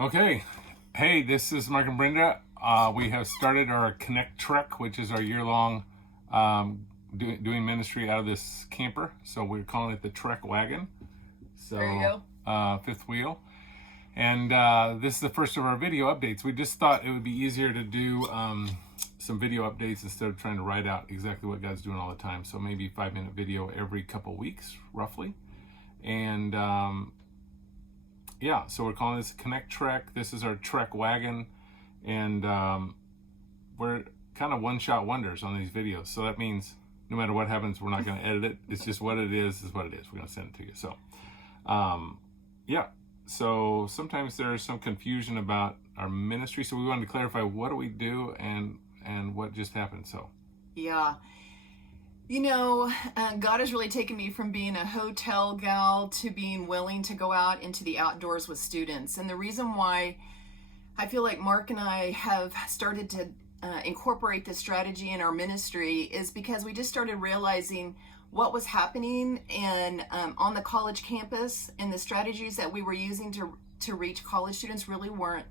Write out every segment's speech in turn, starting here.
Okay. Hey, this is Mark and Brenda. We have started our Connect Trek, which is our year-long doing ministry out of this camper. So we're calling it the Trek Wagon. So There you go. Fifth wheel. And this is the first of our video updates. We just thought it would be easier to do some video updates instead of trying to write out exactly what God's doing all the time. So maybe 5-minute video every couple weeks, roughly. And yeah, so we're calling this Connect Trek. This is our Trek Wagon, and we're kind of one-shot wonders on these videos. So that means no matter what happens, we're not going to edit it. It's just what it is what it is. We're going to send it to you. So, yeah. So sometimes there's some confusion about our ministry. So we wanted to clarify what do we do and what just happened. So, Yeah. You know, God has really taken me from being a hotel gal to being willing to go out into the outdoors with students. And the reason why I feel like Mark and I have started to incorporate this strategy in our ministry is because we just started realizing what was happening on the college campus, and the strategies that we were using to reach college students really weren't.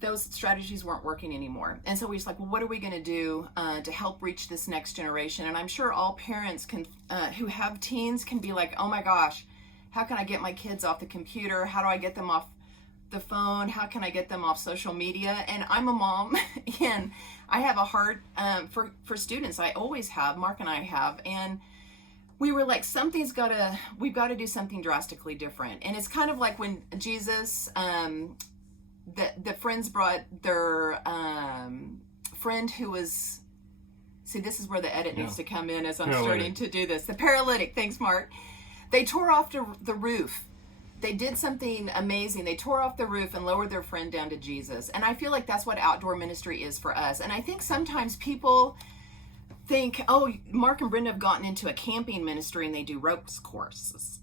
Those strategies weren't working anymore. And so we was like, well, what are we going to do to help reach this next generation? And I'm sure all parents can who have teens can be like, oh my gosh, how can I get my kids off the computer? How do I get them off the phone? How can I get them off social media? And I'm a mom and I have a heart for students. I always have, Mark and I have. And we were like, we've got to do something drastically different. And it's kind of like when Jesus, the friends brought their friend who was, see, this is where the edit needs to come in as I'm starting to do this. The paralytic, thanks Mark. They tore off the roof. They did something amazing. They tore off the roof and lowered their friend down to Jesus. And I feel like that's what outdoor ministry is for us. And I think sometimes people think, oh, Mark and Brenda have gotten into a camping ministry and they do ropes courses.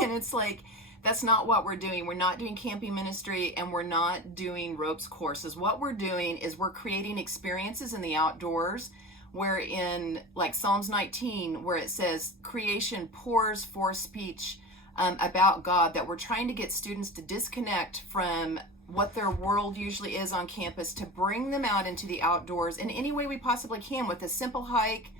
And it's like, that's not what we're doing. We're not doing camping ministry and we're not doing ropes courses. What we're doing is we're creating experiences in the outdoors where in like Psalms 19, where it says creation pours forth speech about God, that we're trying to get students to disconnect from what their world usually is on campus, to bring them out into the outdoors in any way we possibly can, with a simple hike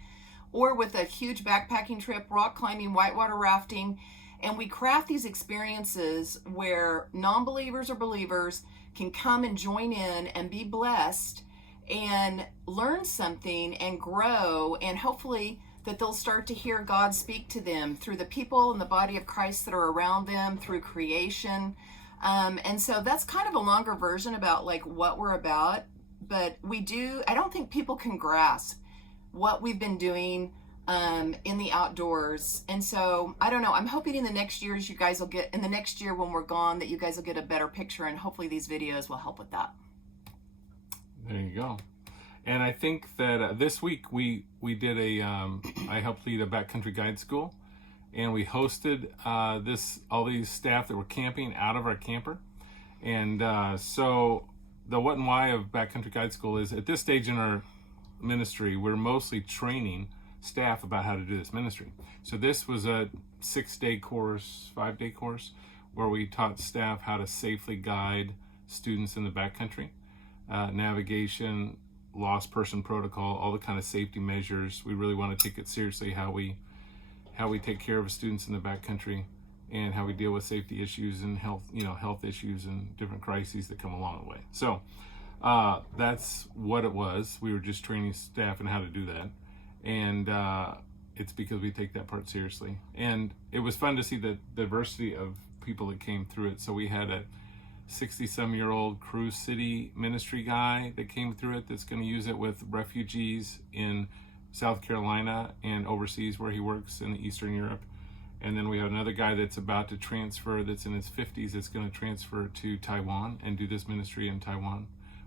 or with a huge backpacking trip, rock climbing, whitewater rafting. And we craft these experiences where non-believers or believers can come and join in and be blessed and learn something and grow, and hopefully that they'll start to hear God speak to them through the people in the body of Christ that are around them, through creation. And so that's kind of a longer version about like what we're about. But I don't think people can grasp what we've been doing in the outdoors. And so I don't know, I'm hoping in the next year when we're gone, that you guys will get a better picture, and hopefully these videos will help with that. there you go. And I think that this week we did I helped lead a backcountry guide school, and we hosted all these staff that were camping out of our camper. And so the what and why of backcountry guide school is, at this stage in our ministry, we're mostly training staff about how to do this ministry. So this was a 5-day course, where we taught staff how to safely guide students in the backcountry, navigation, lost person protocol, all the kind of safety measures. We really want to take it seriously how we take care of students in the backcountry, and how we deal with safety issues and health issues and different crises that come along the way. So that's what it was. We were just training staff in how to do that. And it's because we take that part seriously. And it was fun to see the diversity of people that came through it. So we had a 60-some-year-old Cruise City ministry guy that came through it, that's going to use it with refugees in South Carolina and overseas where he works in Eastern Europe. And then we have another guy that's about to transfer, that's in his 50s, that's going to transfer to Taiwan and do this ministry in Taiwan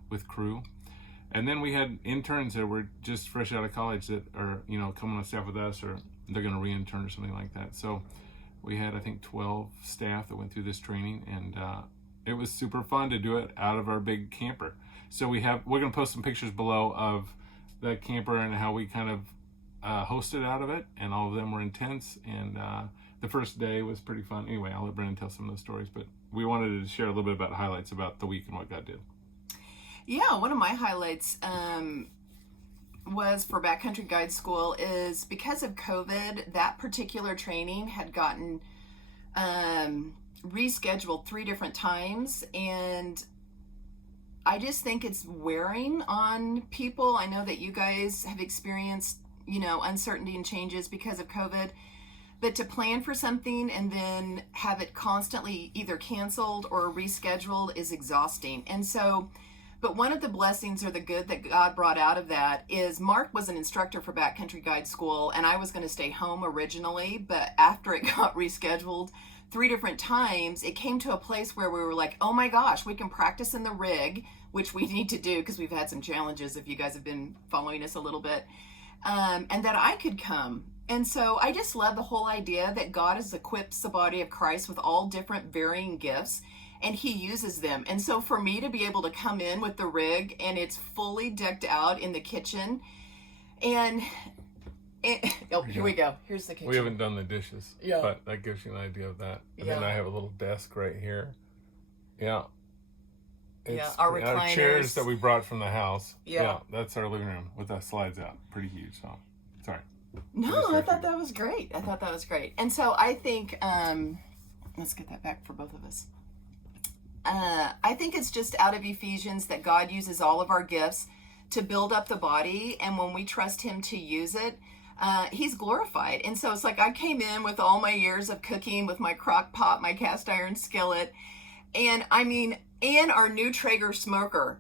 with Crew. And then we had interns that were just fresh out of college that are, coming on staff with us, or they're going to re-intern or something like that. So we had, I think, 12 staff that went through this training, and it was super fun to do it out of our big camper. So we're going to post some pictures below of the camper and how we kind of hosted out of it, and all of them were intense. And the first day was pretty fun. Anyway, I'll let Brennan tell some of those stories, but we wanted to share a little bit about highlights about the week and what God did. Yeah, one of my highlights was for Backcountry Guide School is because of COVID, that particular training had gotten rescheduled 3 different times, and I just think it's wearing on people. I know that you guys have experienced, uncertainty and changes because of COVID, but to plan for something and then have it constantly either canceled or rescheduled is exhausting. And so, but one of the blessings or the good that God brought out of that is Mark was an instructor for Backcountry Guide School, and I was going to stay home originally, but after it got rescheduled 3 different times, it came to a place where we were like, oh my gosh, we can practice in the rig, which we need to do because we've had some challenges if you guys have been following us a little bit, and that I could come. And so I just love the whole idea that God has equipped the body of Christ with all different varying gifts, and he uses them. And so for me to be able to come in with the rig and it's fully decked out in the kitchen, and here we go. Here's the kitchen. We haven't done the dishes, Yeah. but that gives you an idea of that. And then Yeah. I have a little desk right here. Yeah. Our our recliners. chairs that we brought from the house. Yeah. That's our living room with that slides out. Pretty huge. So, sorry. No, I thought that was great. And so I think, let's get that back for both of us. I think it's just out of Ephesians that God uses all of our gifts to build up the body. And when we trust him to use it, he's glorified. And so it's like I came in with all my years of cooking with my crock pot, my cast iron skillet, and our new Traeger smoker.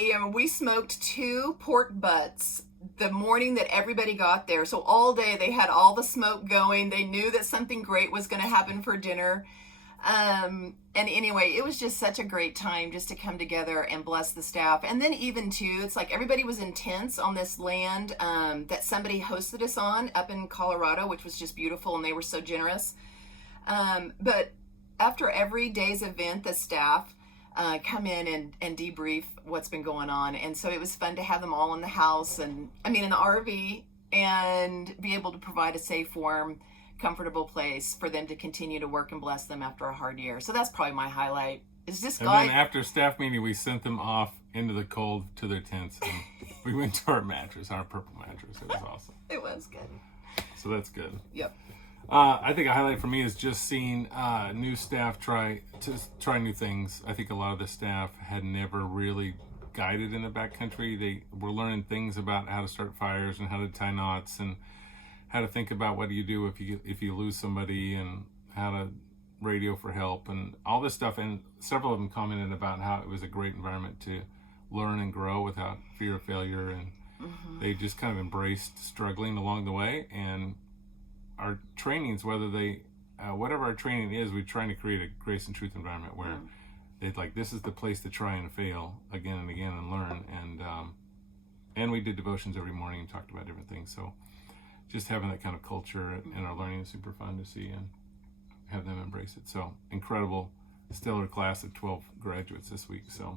And we smoked 2 pork butts the morning that everybody got there. So all day they had all the smoke going. They knew that something great was going to happen for dinner. And anyway, it was just such a great time just to come together and bless the staff. And then even too, it's like everybody was in tents on this land that somebody hosted us on up in Colorado, which was just beautiful, and they were so generous. But after every day's event, the staff come in and debrief what's been going on. And so it was fun to have them all in the house and in the RV, and be able to provide a safe, warm, comfortable place for them to continue to work and bless them after a hard year. So that's probably my highlight. Is this And then after staff meeting, we sent them off into the cold to their tents, and we went to our mattress, our purple mattress. It was awesome. It was good. So that's good. Yep. I think a highlight for me is just seeing new staff try new things. I think a lot of the staff had never really guided in the backcountry. They were learning things about how to start fires and how to tie knots and how to think about what do you do if you lose somebody, and how to radio for help and all this stuff. And several of them commented about how it was a great environment to learn and grow without fear of failure, and they just kind of embraced struggling along the way. And our trainings, whatever our training is, we're trying to create a grace and truth environment where it's like, this is the place to try and fail again and again and learn. And we did devotions every morning and talked about different things. So just having that kind of culture in our learning is super fun to see and have them embrace it. So incredible, stellar class of 12 graduates this week. So.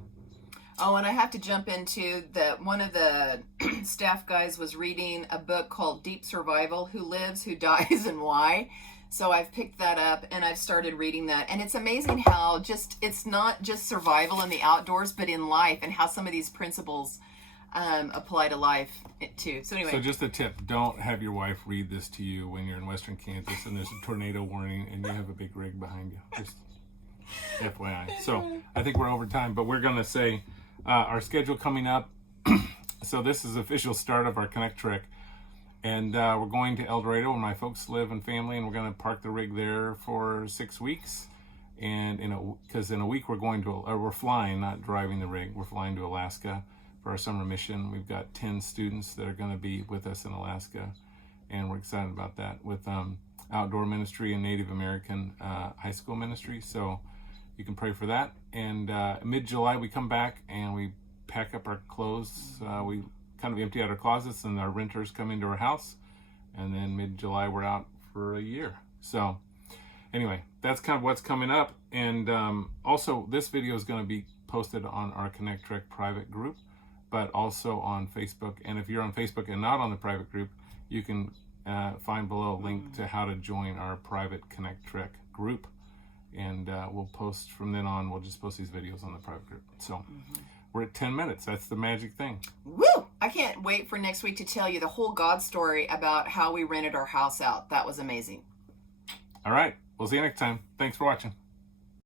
Oh, and I have to jump into that. One of the staff guys was reading a book called Deep Survival: Who Lives, Who Dies, and Why. So I've picked that up and I've started reading that. And it's amazing how it's not just survival in the outdoors, but in life, and how some of these principles apply to life too. So anyway. So just a tip, don't have your wife read this to you when you're in Western Kansas and there's a tornado warning and you have a big rig behind you. Just FYI. So I think we're over time, but we're going to say our schedule coming up. So this is the official start of our Connect trek. And we're going to El Dorado where my folks live and family, and we're going to park the rig there for 6 weeks. And because in a week we're flying, not driving the rig. We're flying to Alaska for our summer mission. We've got 10 students that are going to be with us in Alaska, and we're excited about that with outdoor ministry and Native American high school ministry. So you can pray for that. And mid-July we come back and we pack up our clothes. We kind of empty out our closets, and our renters come into our house. And then mid-July we're out for a year. So anyway, that's kind of what's coming up. And also this video is going to be posted on our Connect Trek private group, but also on Facebook. And if you're on Facebook and not on the private group, you can find below a link to how to join our private Connect Trek group. and we'll post from then on. We'll just post these videos on the private group. So we're at 10 minutes. That's the magic thing. Woo! I can't wait for next week to tell you the whole God story about how we rented our house out. That was amazing. All right. We'll see you next time. Thanks for watching.